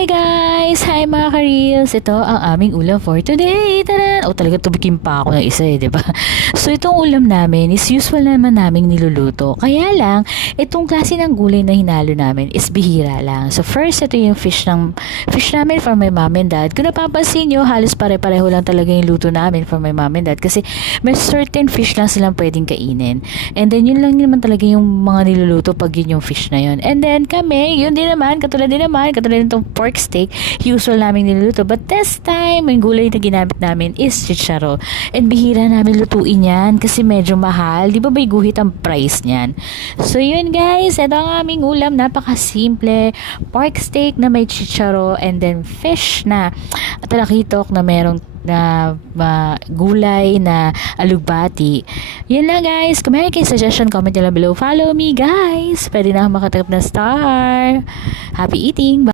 Hi guys! Hi mga ka-reels! Ito ang aming ulam for today! Tara! O talaga tubikin pa ako ng isa diba? So itong ulam namin is usual naman naming niluluto. Kaya lang, itong klase ng gulay na hinalo namin is bihira lang. So first, ito yung fish namin from my mom and dad. Kung napapansin nyo, halos pare-pareho lang talaga yung luto namin from my mom and dad. Kasi may certain fish lang silang pwedeng kainin. And then yun lang naman talaga yung mga niluluto pag yun yung fish na yun. And then kami, yun din naman, katulad nitong pork steak, usual namin niluluto. But this time, yung gulay na ginamit namin is chicharo. And bihira namin lutuin yan kasi medyo mahal. Di ba bay guhit ang price niyan? So yun guys, ito ang aming ulam. Napaka-simple. Pork steak na may chicharo and then fish na talakitok na merong gulay na alugbati. Yun lang guys. Kung meron kayo suggestion, comment nyo lang below. Follow me guys. Pwede na ako makatanggap na star. Happy eating! Bye!